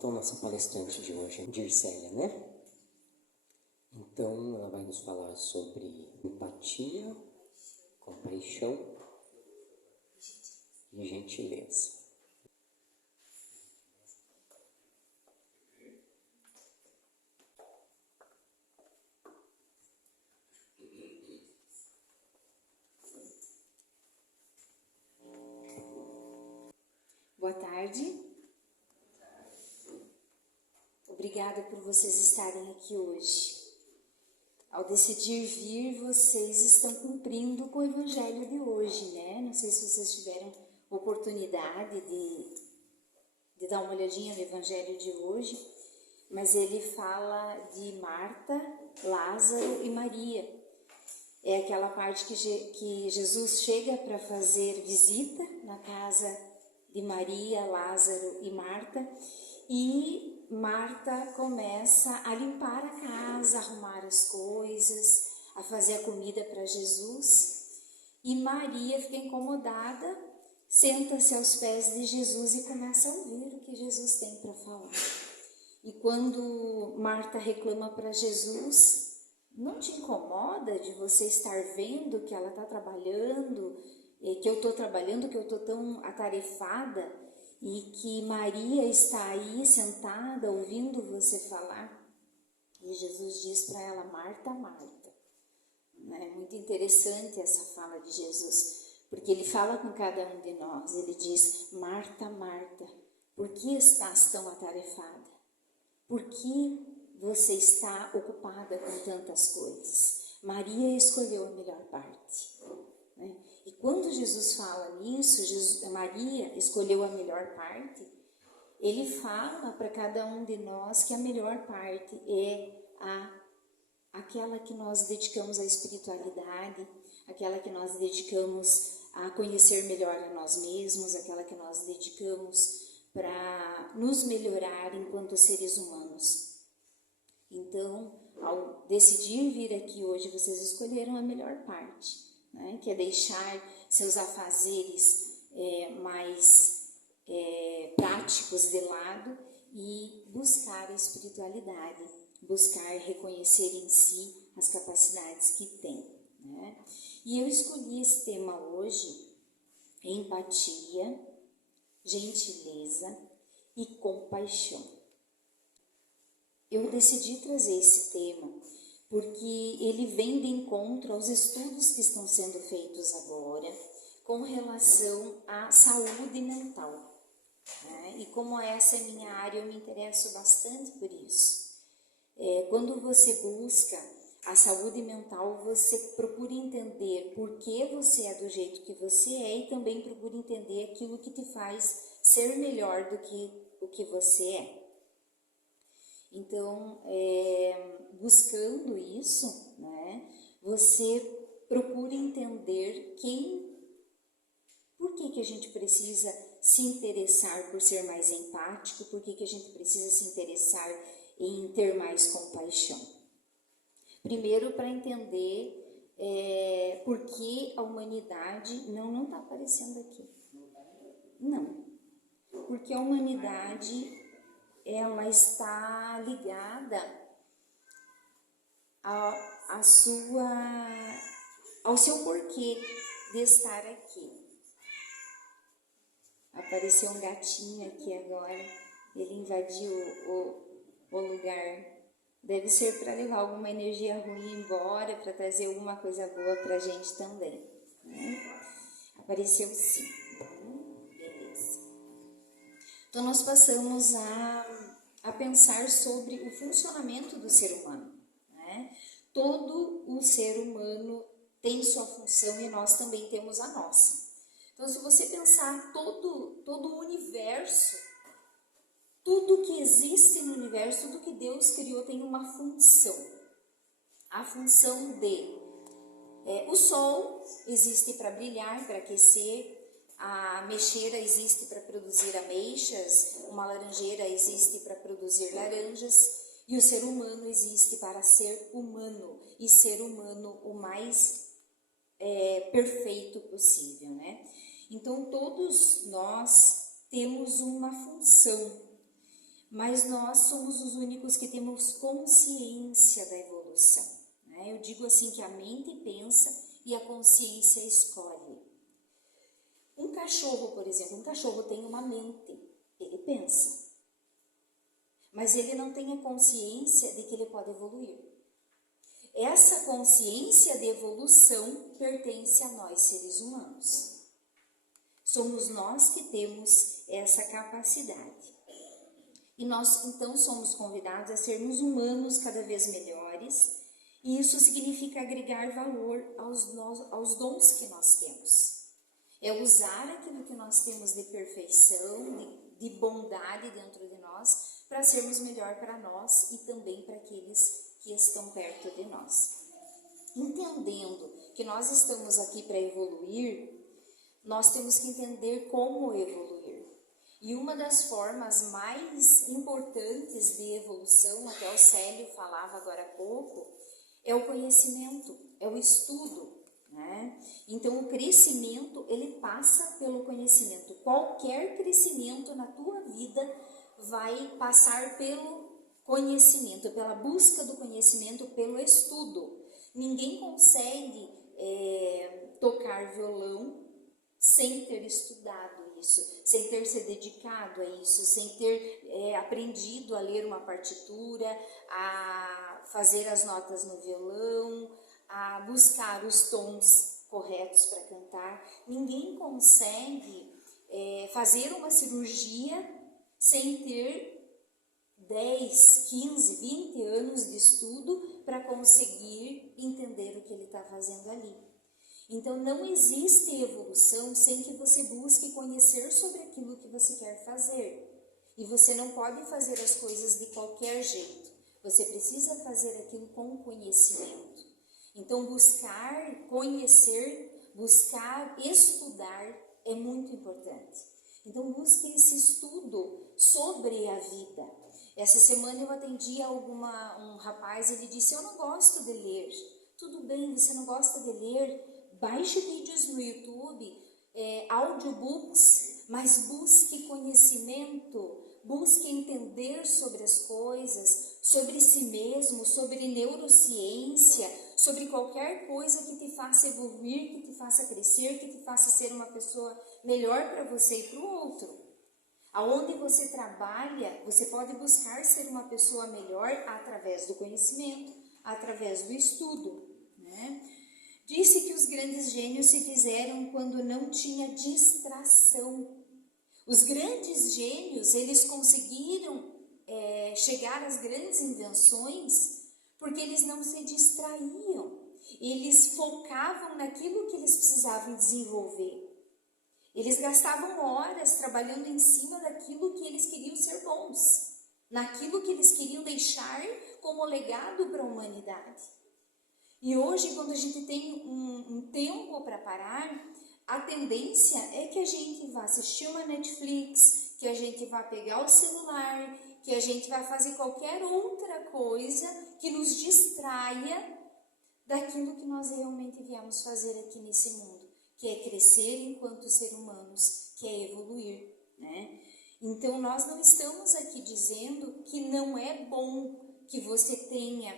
Então, nossa palestrante de hoje é Dircélia, né? Então, ela vai nos falar sobre empatia, compaixão e gentileza. Boa tarde. Obrigada por vocês estarem aqui hoje. Ao decidir vir, vocês estão cumprindo com o evangelho de hoje, né? Não sei se vocês tiveram oportunidade de dar uma olhadinha no evangelho de hoje, mas ele fala de Marta, Lázaro e Maria. É aquela parte que Jesus chega para fazer visita na casa de Maria, Lázaro e Marta, e Marta começa a limpar a casa, a arrumar as coisas, a fazer a comida para Jesus, e Maria fica incomodada, senta-se aos pés de Jesus e começa a ouvir o que Jesus tem para falar. E quando Marta reclama para Jesus: não te incomoda de você estar vendo que ela está trabalhando, que eu estou trabalhando, que eu estou tão atarefada e que Maria está aí sentada ouvindo você falar? E Jesus diz para ela: Marta, Marta. É muito interessante essa fala de Jesus, porque ele fala com cada um de nós. Ele diz: Marta, Marta, por que estás tão atarefada? Por que você está ocupada com tantas coisas? Maria escolheu a melhor parte, né? E quando Jesus fala nisso, Maria escolheu a melhor parte, ele fala para cada um de nós que a melhor parte é aquela que nós dedicamos à espiritualidade, aquela que nós dedicamos a conhecer melhor a nós mesmos, aquela que nós dedicamos para nos melhorar enquanto seres humanos. Então, ao decidir vir aqui hoje, vocês escolheram a melhor parte, né? Que é deixar seus afazeres mais práticos de lado e buscar a espiritualidade, buscar reconhecer em si as capacidades que tem, né? E eu escolhi esse tema hoje: empatia, gentileza e compaixão. Eu decidi trazer esse tema porque ele vem de encontro aos estudos que estão sendo feitos agora com relação à saúde mental, né? E como essa é minha área, eu me interesso bastante por isso. Quando você busca a saúde mental, você procura entender por que você é do jeito que você é e também procura entender aquilo que te faz ser melhor do que o que você é. Então, buscando isso, né, você procura entender por que a gente precisa se interessar por ser mais empático, por que a gente precisa se interessar em ter mais compaixão. Primeiro, para entender por que a humanidade não está aparecendo aqui. Não, porque a humanidade ela está ligada ao seu porquê de estar aqui. Apareceu um gatinho aqui agora, ele invadiu o lugar. Deve ser para levar alguma energia ruim embora, para trazer alguma coisa boa para a gente também, né? Apareceu sim. Beleza. Então, nós passamos a pensar sobre o funcionamento do ser humano, né? Todo o ser humano tem sua função e nós também temos a nossa. Então, se você pensar todo o universo, tudo que existe no universo, tudo que Deus criou tem uma função. A função de... o sol existe para brilhar, para aquecer. A mexeira existe para produzir ameixas, uma laranjeira existe para produzir laranjas, e o ser humano existe para ser humano, e ser humano o mais perfeito possível, né? Então, todos nós temos uma função, mas nós somos os únicos que temos consciência da evolução, né? Eu digo assim que a mente pensa e a consciência escolhe. Um cachorro, por exemplo, um cachorro tem uma mente, ele pensa, mas ele não tem a consciência de que ele pode evoluir. Essa consciência de evolução pertence a nós, seres humanos. Somos nós que temos essa capacidade. E nós, então, somos convidados a sermos humanos cada vez melhores, e isso significa agregar valor aos dons que nós temos. É usar aquilo que nós temos de perfeição, de bondade dentro de nós, para sermos melhor para nós e também para aqueles que estão perto de nós. Entendendo que nós estamos aqui para evoluir, nós temos que entender como evoluir. E uma das formas mais importantes de evolução, até o Célio falava agora há pouco, é o conhecimento, é o estudo, né? Então o crescimento, ele passa pelo conhecimento. Qualquer crescimento na tua vida vai passar pelo conhecimento, pela busca do conhecimento, pelo estudo. Ninguém consegue tocar violão sem ter estudado isso, sem ter se dedicado a isso, sem ter aprendido a ler uma partitura, a fazer as notas no violão, a buscar os tons corretos para cantar. Ninguém consegue fazer uma cirurgia sem ter 10, 15, 20 anos de estudo para conseguir entender o que ele está fazendo ali. Então, não existe evolução sem que você busque conhecer sobre aquilo que você quer fazer. E você não pode fazer as coisas de qualquer jeito. Você precisa fazer aquilo com conhecimento. Então, buscar conhecer, buscar estudar é muito importante. Então, busque esse estudo sobre a vida. Essa semana eu atendi um rapaz, ele disse: eu não gosto de ler. Tudo bem, você não gosta de ler? Baixe vídeos no YouTube, audiobooks, mas busque conhecimento, busque entender sobre as coisas, sobre si mesmo, sobre neurociência, sobre qualquer coisa que te faça evoluir, que te faça crescer, que te faça ser uma pessoa melhor para você e para o outro. Aonde você trabalha, você pode buscar ser uma pessoa melhor através do conhecimento, através do estudo, né? Disse que os grandes gênios se fizeram quando não tinha distração. Os grandes gênios, eles conseguiram chegar às grandes invenções porque eles não se distraíam. Eles focavam naquilo que eles precisavam desenvolver. Eles gastavam horas trabalhando em cima daquilo que eles queriam ser bons, naquilo que eles queriam deixar como legado para a humanidade. E hoje, quando a gente tem um tempo para parar, a tendência é que a gente vá assistir uma Netflix, que a gente vá pegar o celular, que a gente vai fazer qualquer outra coisa que nos distraia daquilo que nós realmente viemos fazer aqui nesse mundo, que é crescer enquanto ser humanos, que é evoluir, né? Então, nós não estamos aqui dizendo que não é bom que você tenha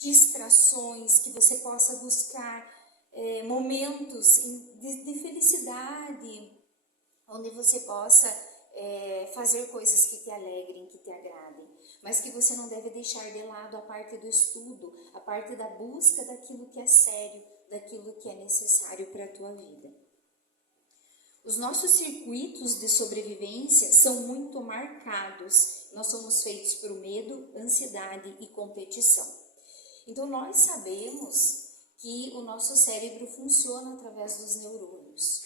distrações, que você possa buscar momentos de felicidade, onde você possa fazer coisas que te alegrem, que te agradem, mas que você não deve deixar de lado a parte do estudo, a parte da busca daquilo que é sério, daquilo que é necessário para a tua vida. Os nossos circuitos de sobrevivência são muito marcados. Nós somos feitos por medo, ansiedade e competição. Então, nós sabemos que o nosso cérebro funciona através dos neurônios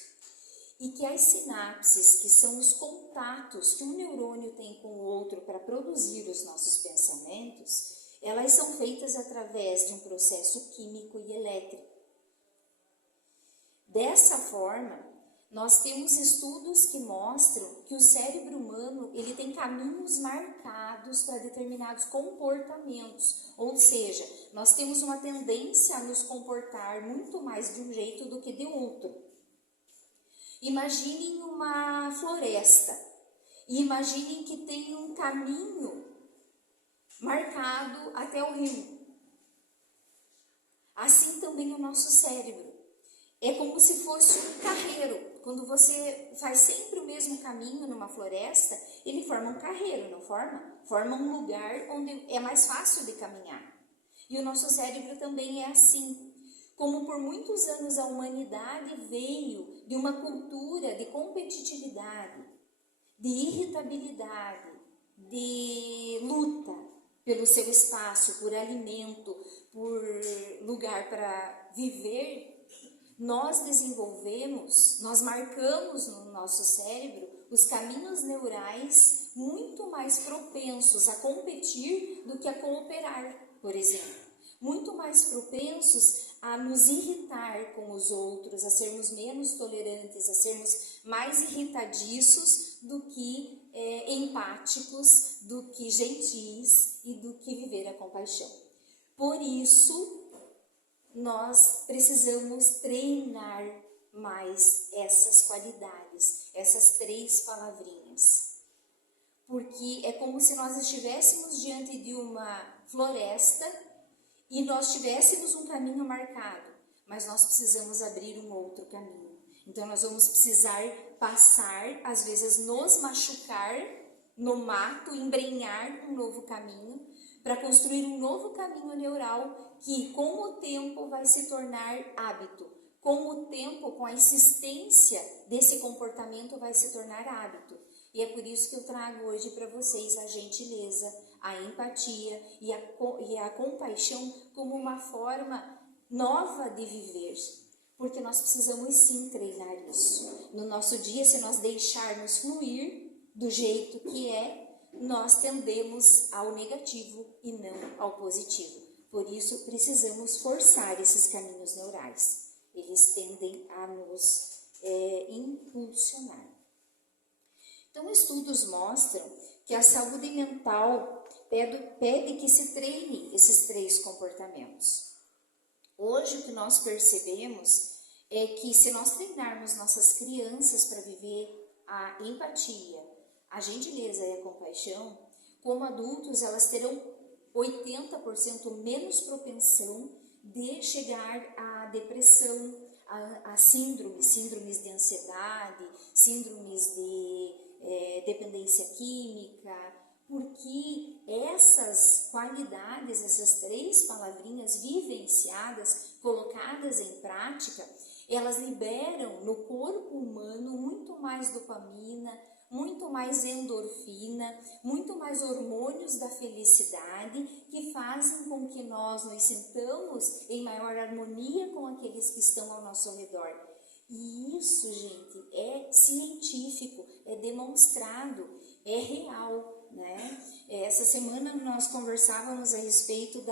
e que as sinapses, que são os contatos que um neurônio tem com o outro para produzir os nossos pensamentos, elas são feitas através de um processo químico e elétrico. Dessa forma, nós temos estudos que mostram que o cérebro humano ele tem caminhos marcados para determinados comportamentos, ou seja, nós temos uma tendência a nos comportar muito mais de um jeito do que de outro. Imaginem uma floresta. E imaginem que tem um caminho marcado até o rio. Assim também o nosso cérebro. É como se fosse um carreiro. Quando você faz sempre o mesmo caminho numa floresta, ele forma um carreiro, não forma? Forma um lugar onde é mais fácil de caminhar. E o nosso cérebro também é assim. Como por muitos anos a humanidade veio de uma cultura de competitividade, de irritabilidade, de luta pelo seu espaço, por alimento, por lugar para viver, nós desenvolvemos, nós marcamos no nosso cérebro os caminhos neurais muito mais propensos a competir do que a cooperar, por exemplo. Muito mais propensos a nos irritar com os outros, a sermos menos tolerantes, a sermos mais irritadiços do que empáticos, do que gentis e do que viver a compaixão. Por isso, nós precisamos treinar mais essas qualidades, essas 3 palavrinhas. Porque é como se nós estivéssemos diante de uma floresta e nós tivéssemos um caminho marcado, mas nós precisamos abrir um outro caminho. Então nós vamos precisar passar, às vezes nos machucar no mato, embrenhar um novo caminho, para construir um novo caminho neural que com o tempo vai se tornar hábito. Com o tempo, com a insistência desse comportamento vai se tornar hábito. E é por isso que eu trago hoje para vocês a gentileza, a empatia e a compaixão como uma forma nova de viver. Porque nós precisamos sim treinar isso. No nosso dia, se nós deixarmos fluir do jeito que é, nós tendemos ao negativo e não ao positivo. Por isso, precisamos forçar esses caminhos neurais. Eles tendem a nos impulsionar. Então, estudos mostram que a saúde mental pede que se treine esses 3 comportamentos. Hoje, o que nós percebemos é que se nós treinarmos nossas crianças para viver a empatia, a gentileza e a compaixão, como adultos elas terão 80% menos propensão de chegar à depressão, a síndromes de ansiedade, síndromes de dependência química, porque essas qualidades, essas 3 palavrinhas vivenciadas, colocadas em prática, elas liberam no corpo humano muito mais dopamina, muito mais endorfina, muito mais hormônios da felicidade que fazem com que nós nos sintamos em maior harmonia com aqueles que estão ao nosso redor. E isso, gente, é científico, é demonstrado, é real, né? Essa semana nós conversávamos a respeito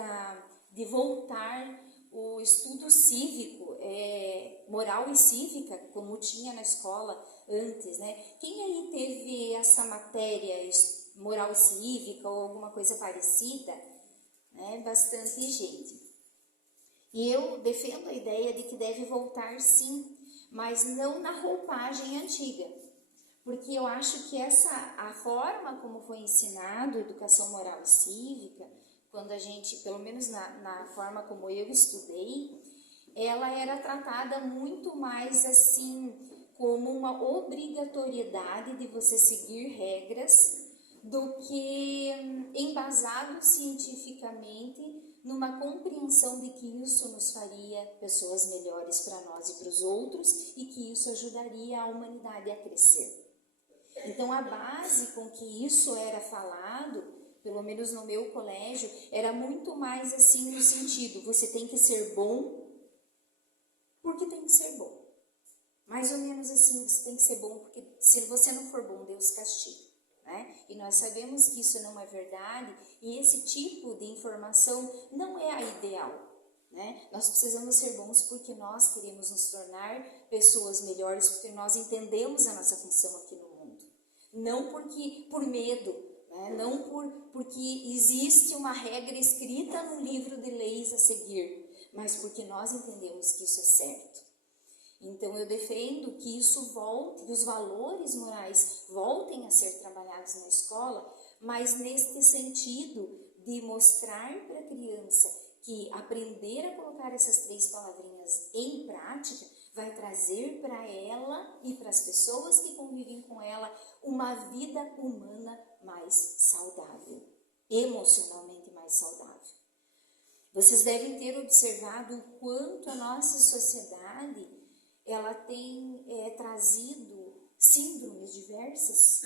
de voltar o estudo cívico, moral e cívica, como tinha na escola antes, né? Quem aí teve essa matéria, moral e cívica ou alguma coisa parecida? Né? Bastante gente. E eu defendo a ideia de que deve voltar sim, mas não na roupagem antiga. Porque eu acho que a forma como foi ensinado educação moral e cívica, quando a gente, pelo menos na forma como eu estudei, ela era tratada muito mais assim, como uma obrigatoriedade de você seguir regras, do que embasado cientificamente numa compreensão de que isso nos faria pessoas melhores para nós e para os outros e que isso ajudaria a humanidade a crescer. Então, a base com que isso era falado, pelo menos no meu colégio, era muito mais assim no sentido, você tem que ser bom porque tem que ser bom. Mais ou menos assim, você tem que ser bom porque se você não for bom, Deus castiga. Né? E nós sabemos que isso não é verdade e esse tipo de informação não é a ideal. Né? Nós precisamos ser bons porque nós queremos nos tornar pessoas melhores, porque nós entendemos a nossa função aqui no mundo. Não porque por medo, né? Não porque existe uma regra escrita no livro de leis a seguir, mas porque nós entendemos que isso é certo. Então eu defendo que isso volte, que os valores morais voltem a ser trabalhados na escola, mas neste sentido de mostrar para a criança que aprender a colocar essas 3 palavrinhas em prática vai trazer para ela e para as pessoas que convivem com ela uma vida humana mais saudável, emocionalmente mais saudável. Vocês devem ter observado o quanto a nossa sociedade ela tem trazido síndromes diversas,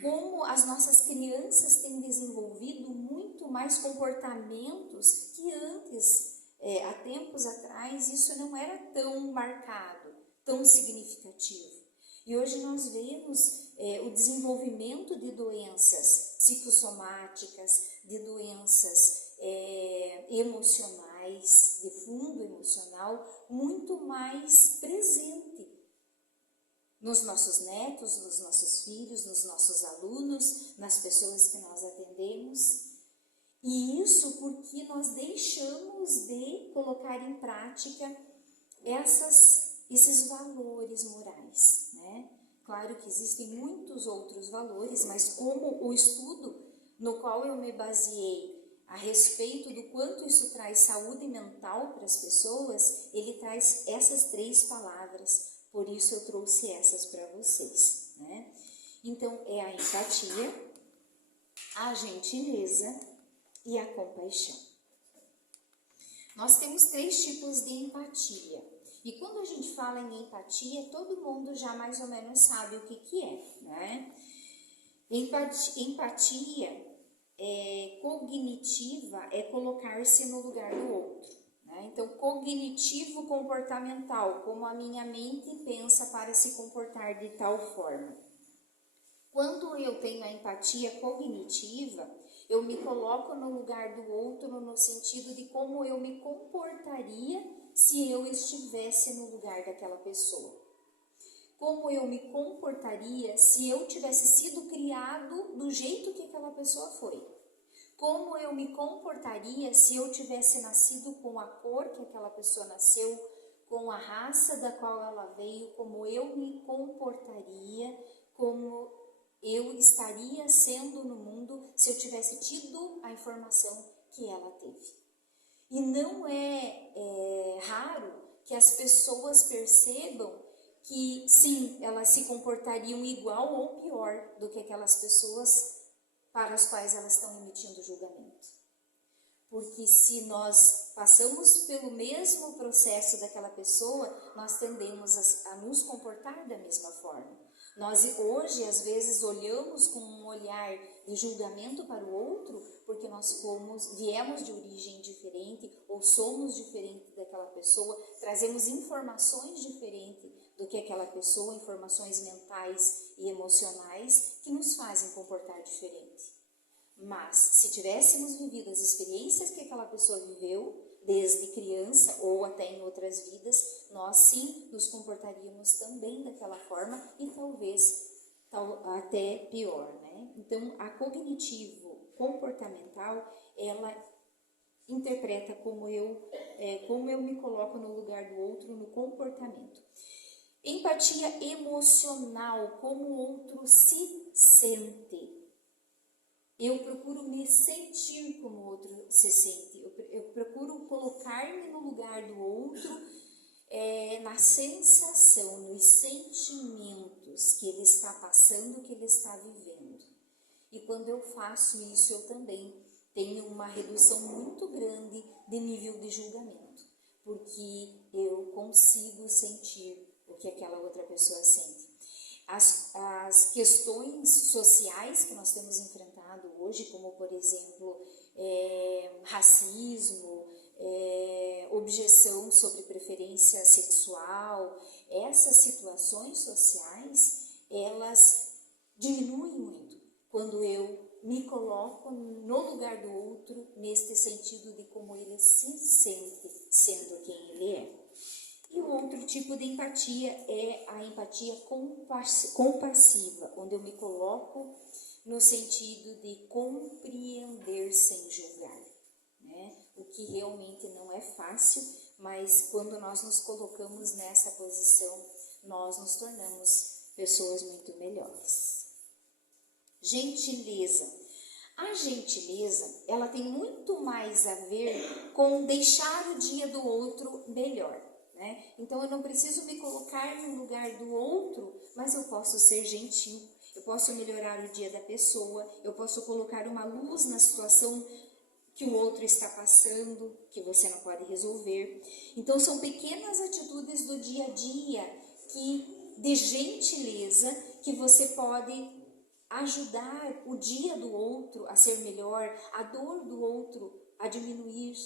como as nossas crianças têm desenvolvido muito mais comportamentos que antes, há tempos atrás, isso não era tão marcado, tão significativo. E hoje nós vemos o desenvolvimento de doenças psicossomáticas, de doenças emocionais, de fundo emocional, muito mais presente nos nossos netos, nos nossos filhos, nos nossos alunos, nas pessoas que nós atendemos. E isso porque nós deixamos de colocar em prática esses valores morais, né? Claro que existem muitos outros valores, mas como o estudo no qual eu me baseei a respeito do quanto isso traz saúde mental para as pessoas, ele traz essas 3 palavras, por isso eu trouxe essas para vocês, né? Então, é a empatia, a gentileza e a compaixão. Nós temos 3 tipos de empatia. E quando a gente fala em empatia, todo mundo já mais ou menos sabe o que é, né? Empatia cognitiva é colocar-se no lugar do outro, né? Então, cognitivo comportamental, como a minha mente pensa para se comportar de tal forma. Quando eu tenho a empatia cognitiva, eu me coloco no lugar do outro no sentido de como eu me comportaria se eu estivesse no lugar daquela pessoa. Como eu me comportaria se eu tivesse sido criado do jeito que aquela pessoa foi. Como eu me comportaria se eu tivesse nascido com a cor que aquela pessoa nasceu, com a raça da qual ela veio, como eu me comportaria, como eu estaria sendo no mundo se eu tivesse tido a informação que ela teve. E não é raro que as pessoas percebam que, sim, elas se comportariam igual ou pior do que aquelas pessoas para as quais elas estão emitindo julgamento. Porque se nós passamos pelo mesmo processo daquela pessoa, nós tendemos a nos comportar da mesma forma. Nós hoje, às vezes, olhamos com um olhar de julgamento para o outro, porque nós viemos de origem diferente ou somos diferentes daquela pessoa, trazemos informações diferentes do que aquela pessoa, informações mentais e emocionais que nos fazem comportar diferente. Mas, se tivéssemos vivido as experiências que aquela pessoa viveu, desde criança ou até em outras vidas, nós sim nos comportaríamos também daquela forma e talvez até pior, né? Então, a cognitivo-comportamental, ela interpreta como eu me coloco no lugar do outro no comportamento. Empatia emocional, como o outro se sente. Eu procuro me sentir como o outro se sente. Eu procuro colocar-me no lugar do outro, na sensação, nos sentimentos que ele está passando, que ele está vivendo. E quando eu faço isso, eu também tenho uma redução muito grande de nível de julgamento, porque eu consigo sentir o que aquela outra pessoa sente. As questões sociais que nós temos enfrentado hoje, como por exemplo racismo, objeção sobre preferência sexual, essas situações sociais, elas diminuem muito quando eu me coloco no lugar do outro, neste sentido de como ele se sente sendo quem ele é. E o outro tipo de empatia é a empatia compassiva, onde eu me coloco no sentido de compreender sem julgar, né? O que realmente não é fácil, mas quando nós nos colocamos nessa posição, nós nos tornamos pessoas muito melhores. Gentileza. A gentileza, ela tem muito mais a ver com deixar o dia do outro melhor, né? Então eu não preciso me colocar no lugar do outro, mas eu posso ser gentil, eu posso melhorar o dia da pessoa, eu posso colocar uma luz na situação que o outro está passando, que você não pode resolver. Então são pequenas atitudes do dia a dia de gentileza que você pode ajudar o dia do outro a ser melhor, a dor do outro a diminuir.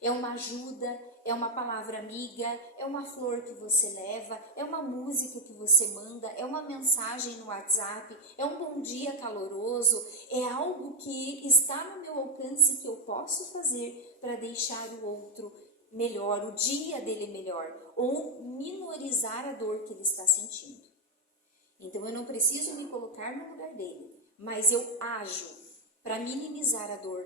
É uma ajuda, é uma palavra amiga, é uma flor que você leva, é uma música que você manda, é uma mensagem no WhatsApp, é um bom dia caloroso, é algo que está no meu alcance que eu posso fazer para deixar o outro melhor, o dia dele melhor, ou minorizar a dor que ele está sentindo. Então eu não preciso me colocar no lugar dele, mas eu ajo para minimizar a dor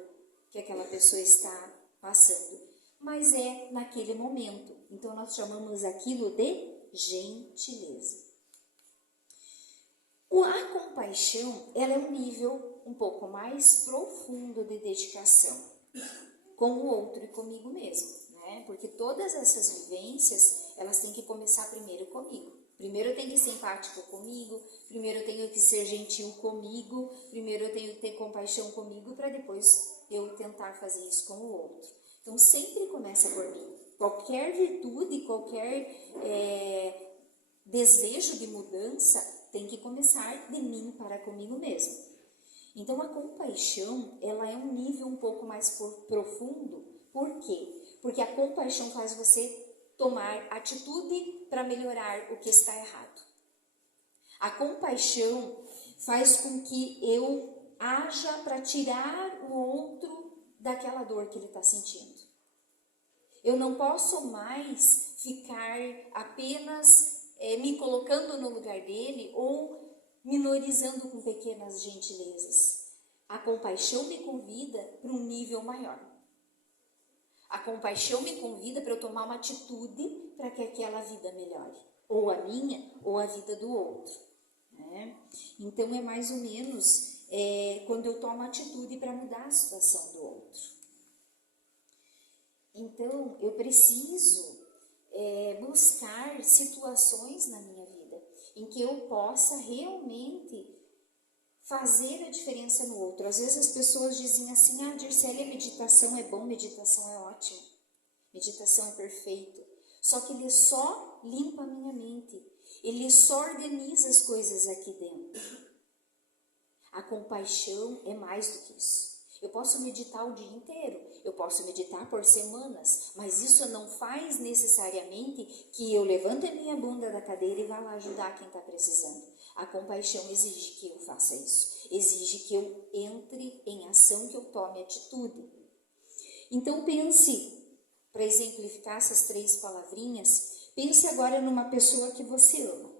que aquela pessoa está passando. Mas é naquele momento. Então nós chamamos aquilo de gentileza. A compaixão, ela é um nível um pouco mais profundo de dedicação com o outro e comigo mesmo, né? Porque todas essas vivências, elas têm que começar primeiro comigo. Primeiro eu tenho que ser empático comigo, primeiro eu tenho que ser gentil comigo, primeiro eu tenho que ter compaixão comigo para depois eu tentar fazer isso com o outro. Então sempre começa por mim. Qualquer virtude, qualquer desejo de mudança tem que começar de mim para comigo mesmo. Então a compaixão, ela é um nível um pouco mais profundo. Por quê? Porque a compaixão faz você tomar atitude para melhorar o que está errado. A compaixão faz com que eu haja para tirar o outro daquela dor que ele está sentindo. Eu não posso mais ficar apenas me colocando no lugar dele ou minorizando com pequenas gentilezas. A compaixão me convida para um nível maior. A compaixão me convida para eu tomar uma atitude para que aquela vida melhore. Ou a minha, ou a vida do outro. Né? Então, é mais ou menos quando eu tomo atitude para mudar a situação do outro. Então, eu preciso buscar situações na minha vida em que eu possa realmente fazer a diferença no outro. Às vezes as pessoas dizem assim, Dircélia, meditação é bom, meditação é ótimo, meditação é perfeito. Só que ele só limpa a minha mente, ele só organiza as coisas aqui dentro. A compaixão é mais do que isso. Eu posso meditar o dia inteiro, eu posso meditar por semanas, mas isso não faz necessariamente que eu levante a minha bunda da cadeira e vá lá ajudar quem está precisando. A compaixão exige que eu faça isso, exige que eu entre em ação, que eu tome atitude. Então pense, para exemplificar essas 3 palavrinhas, pense agora numa pessoa que você ama.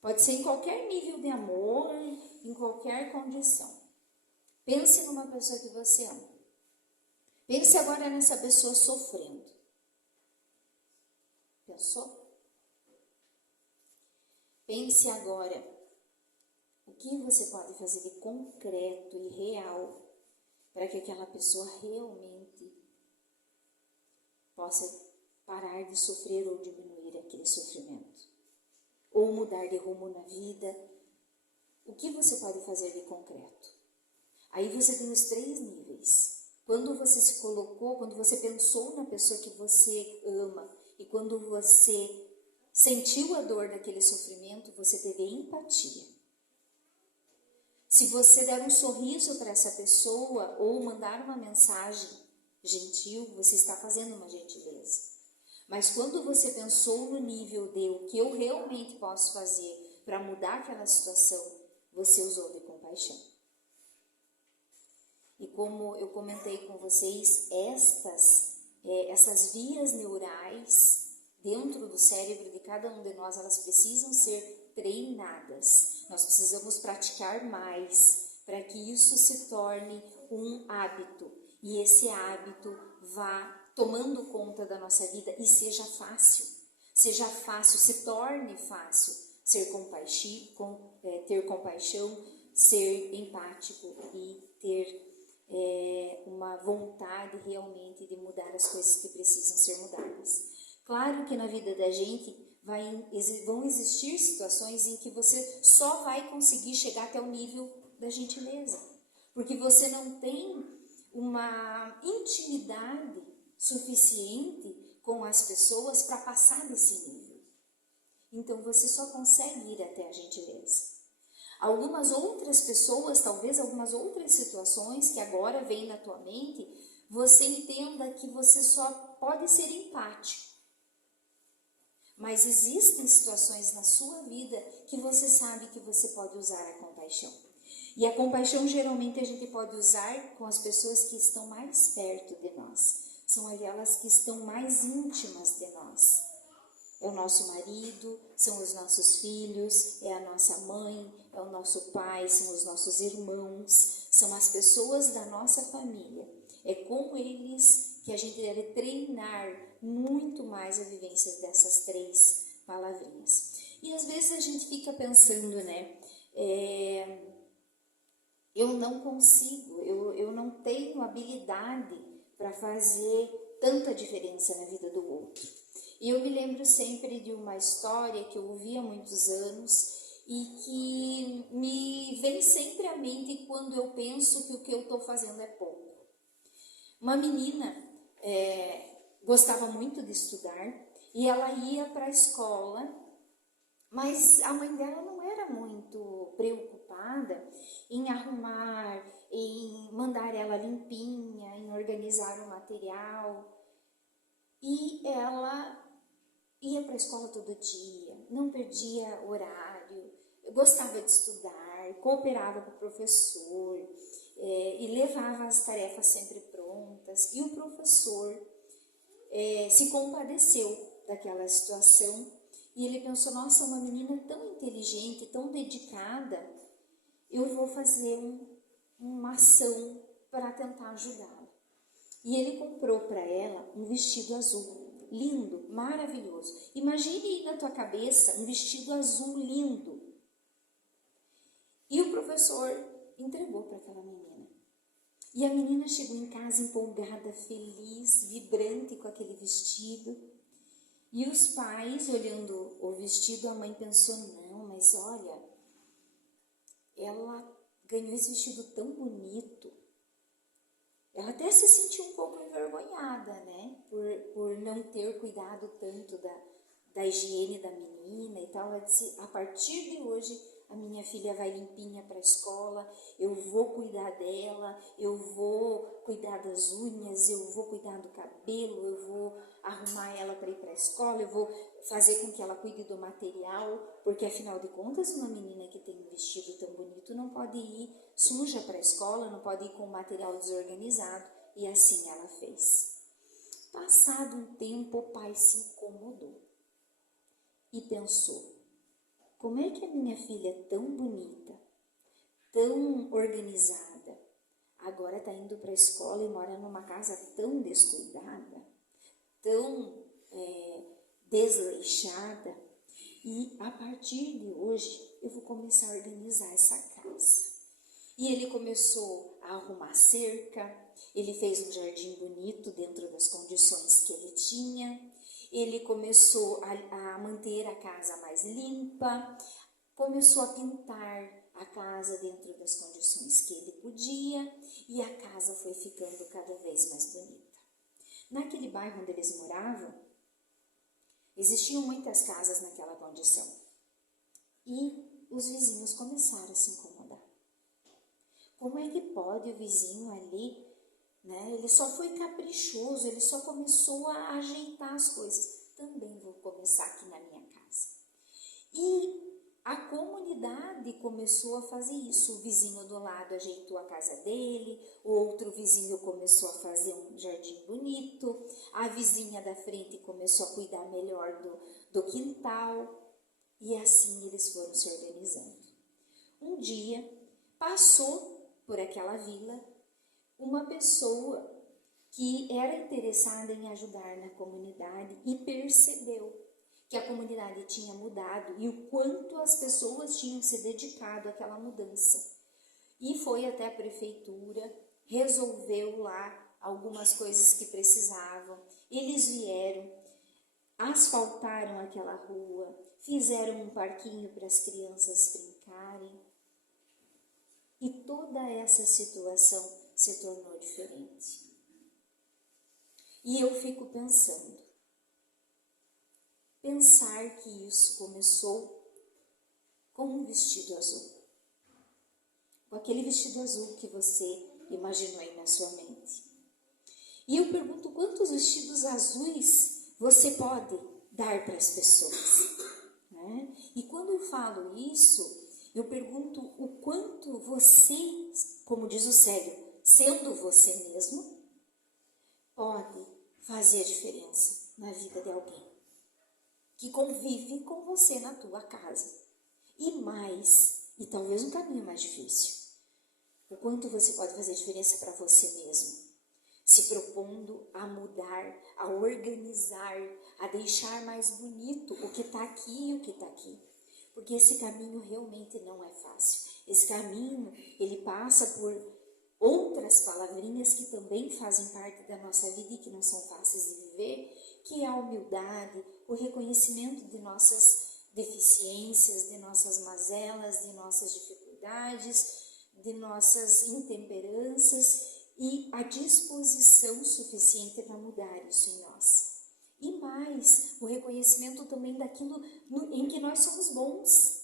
Pode ser em qualquer nível de amor, em qualquer condição. Pense numa pessoa que você ama. Pense agora nessa pessoa sofrendo. Pensou? Pense agora o que você pode fazer de concreto e real para que aquela pessoa realmente possa parar de sofrer ou diminuir aquele sofrimento. Ou mudar de rumo na vida. O que você pode fazer de concreto? Aí você tem os 3 níveis. Quando você se colocou, quando você pensou na pessoa que você ama e quando você sentiu a dor daquele sofrimento, você teve empatia. Se você der um sorriso para essa pessoa ou mandar uma mensagem gentil, você está fazendo uma gentileza. Mas quando você pensou no nível de o que eu realmente posso fazer para mudar aquela situação, você usou de compaixão. E como eu comentei com vocês, essas vias neurais dentro do cérebro de cada um de nós, elas precisam ser treinadas. Nós precisamos praticar mais para que isso se torne um hábito. E esse hábito vá tomando conta da nossa vida e seja fácil, se torne fácil ter compaixão, ser empático e ter uma vontade realmente de mudar as coisas que precisam ser mudadas. Claro que na vida da gente vão existir situações em que você só vai conseguir chegar até o nível da gentileza, porque você não tem uma intimidade suficiente com as pessoas para passar desse nível. Então você só consegue ir até a gentileza. Algumas outras pessoas, talvez algumas outras situações que agora vêm na tua mente, você entenda que você só pode ser empático. Mas existem situações na sua vida que você sabe que você pode usar a compaixão. E a compaixão geralmente a gente pode usar com as pessoas que estão mais perto de nós. São aquelas que estão mais íntimas de nós. É o nosso marido, são os nossos filhos, é a nossa mãe, é o nosso pai, são os nossos irmãos, são as pessoas da nossa família. É com eles que a gente deve treinar muito mais a vivência dessas 3 palavrinhas. E às vezes a gente fica pensando, né? Eu não consigo, eu não tenho habilidade para fazer tanta diferença na vida do outro. E eu me lembro sempre de uma história que eu ouvi há muitos anos e que me vem sempre à mente quando eu penso que o que eu estou fazendo é pouco. Uma menina gostava muito de estudar e ela ia para a escola, mas a mãe dela não era muito preocupada em arrumar, em mandar ela limpinha, em organizar o material. E ela ia para a escola todo dia, não perdia horário, gostava de estudar, cooperava com o professor e levava as tarefas sempre prontas. E o professor se compadeceu daquela situação e ele pensou, nossa, uma menina tão inteligente, tão dedicada, eu vou fazer uma ação para tentar ajudá-la. E ele comprou para ela um vestido azul, lindo, maravilhoso. Imagine aí na tua cabeça um vestido azul lindo. E o professor entregou para aquela menina. E a menina chegou em casa empolgada, feliz, vibrante com aquele vestido. E os pais, olhando o vestido, a mãe pensou, não, mas olha, ela ganhou esse vestido tão bonito. Ela até se sentiu um pouco envergonhada, né? Por não ter cuidado tanto da higiene da menina e tal. Ela disse, a partir de hoje, a minha filha vai limpinha para a escola, eu vou cuidar dela, eu vou cuidar das unhas, eu vou cuidar do cabelo, eu vou arrumar ela para ir para a escola, eu vou fazer com que ela cuide do material, porque afinal de contas, uma menina que tem um vestido tão bonito não pode ir suja para a escola, não pode ir com o material desorganizado, e assim ela fez. Passado um tempo, o pai se incomodou e pensou, como é que a minha filha é tão bonita, tão organizada, agora está indo para a escola e mora numa casa tão descuidada, tão desleixada, e a partir de hoje eu vou começar a organizar essa casa. E ele começou a arrumar cerca, ele fez um jardim bonito dentro das condições que ele tinha, ele começou a manter a casa mais limpa, começou a pintar a casa dentro das condições que ele podia, e a casa foi ficando cada vez mais bonita. Naquele bairro onde eles moravam, existiam muitas casas naquela condição, e os vizinhos começaram a se incomodar. Como é que pode o vizinho ali, né? Ele só foi caprichoso, ele só começou a ajeitar as coisas. Também vou começar aqui na minha casa. E a comunidade começou a fazer isso. O vizinho do lado ajeitou a casa dele, o outro vizinho começou a fazer um jardim bonito, a vizinha da frente começou a cuidar melhor do quintal, e assim eles foram se organizando. Um dia passou por aquela vila uma pessoa que era interessada em ajudar na comunidade e percebeu que a comunidade tinha mudado e o quanto as pessoas tinham se dedicado àquela mudança. E foi até a prefeitura, resolveu lá algumas coisas que precisavam. Eles vieram, asfaltaram aquela rua, fizeram um parquinho para as crianças brincarem. E toda essa situação se tornou diferente. E eu fico pensar que isso começou com um vestido azul. Com aquele vestido azul que você imaginou aí na sua mente. E eu pergunto, quantos vestidos azuis você pode dar para as pessoas? Né? E quando eu falo isso, eu pergunto o quanto você, como diz o Célio, sendo você mesmo, pode fazer a diferença na vida de alguém que convive com você na tua casa. E talvez um caminho mais difícil, o quanto você pode fazer diferença para você mesmo, se propondo a mudar, a organizar, a deixar mais bonito o que está aqui e o que está aqui. Porque esse caminho realmente não é fácil. Esse caminho, ele passa por outras palavrinhas que também fazem parte da nossa vida e que não são fáceis de viver, que é a humildade, o reconhecimento de nossas deficiências, de nossas mazelas, de nossas dificuldades, de nossas intemperanças e a disposição suficiente para mudar isso em nós. E mais, o reconhecimento também daquilo em que nós somos bons,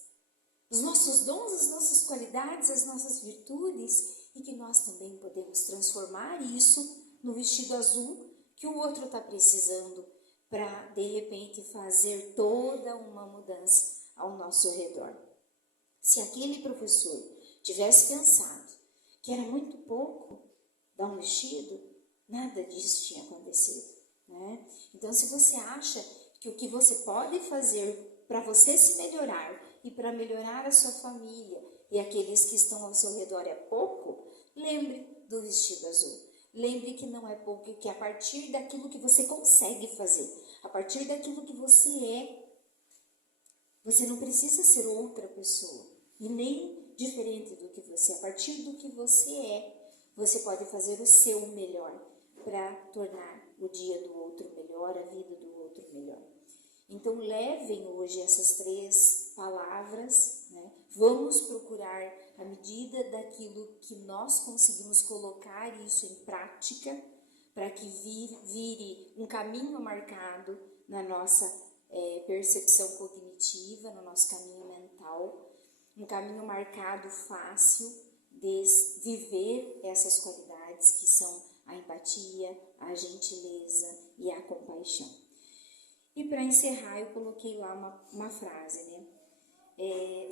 os nossos dons, as nossas qualidades, as nossas virtudes, e que nós também podemos transformar isso no vestido azul que o outro está precisando para, de repente, fazer toda uma mudança ao nosso redor. Se aquele professor tivesse pensado que era muito pouco dar um vestido, nada disso tinha acontecido, né? Então, se você acha que o que você pode fazer para você se melhorar e para melhorar a sua família e aqueles que estão ao seu redor é pouco, lembre do vestido azul. Lembre que não é pouco, que a partir daquilo que você consegue fazer, a partir daquilo que você é, você não precisa ser outra pessoa e nem diferente do que você. A partir do que você é, você pode fazer o seu melhor para tornar o dia do outro melhor, a vida do outro melhor. Então, levem hoje essas 3 palavras, né? Vamos procurar, à medida daquilo que nós conseguimos colocar isso em prática, para que vire um caminho marcado na nossa percepção cognitiva, no nosso caminho mental, um caminho marcado fácil de viver essas qualidades que são a empatia, a gentileza e a compaixão. E para encerrar, eu coloquei lá uma frase, né?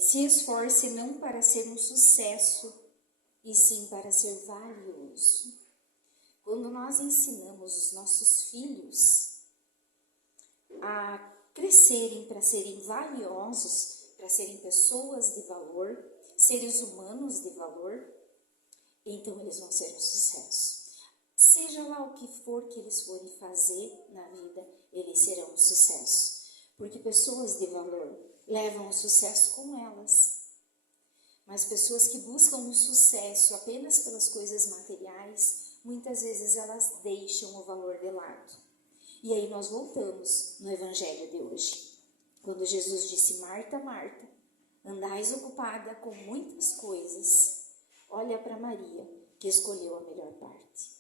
Se esforce não para ser um sucesso, e sim para ser valioso. Quando nós ensinamos os nossos filhos a crescerem para serem valiosos, para serem pessoas de valor, seres humanos de valor, então eles vão ser um sucesso. Seja lá o que for que eles forem fazer na vida, eles serão um sucesso. Porque pessoas de valor levam o sucesso com elas. Mas pessoas que buscam o sucesso apenas pelas coisas materiais, muitas vezes elas deixam o valor de lado. E aí nós voltamos no Evangelho de hoje. Quando Jesus disse, Marta, Marta, andais ocupada com muitas coisas, olha para Maria, que escolheu a melhor parte.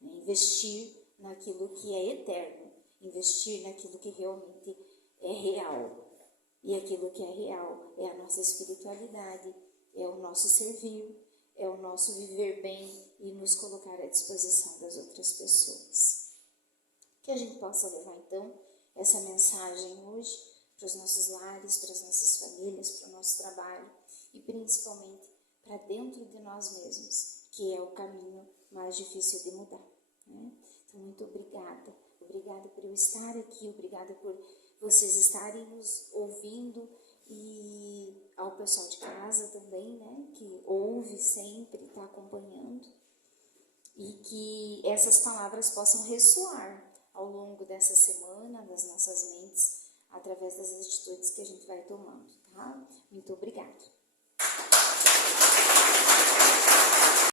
Investir naquilo que é eterno, investir naquilo que realmente é real. E aquilo que é real é a nossa espiritualidade, é o nosso servir, é o nosso viver bem e nos colocar à disposição das outras pessoas. Que a gente possa levar então essa mensagem hoje para os nossos lares, para as nossas famílias, para o nosso trabalho e principalmente para dentro de nós mesmos, que é o caminho mais difícil de mudar, né? Então, muito obrigada. Obrigada por eu estar aqui, obrigada por vocês estarem nos ouvindo e ao pessoal de casa também, né, que ouve sempre, está acompanhando. e que essas palavras possam ressoar ao longo dessa semana, das nossas mentes, através das atitudes que a gente vai tomando, tá? Muito obrigada.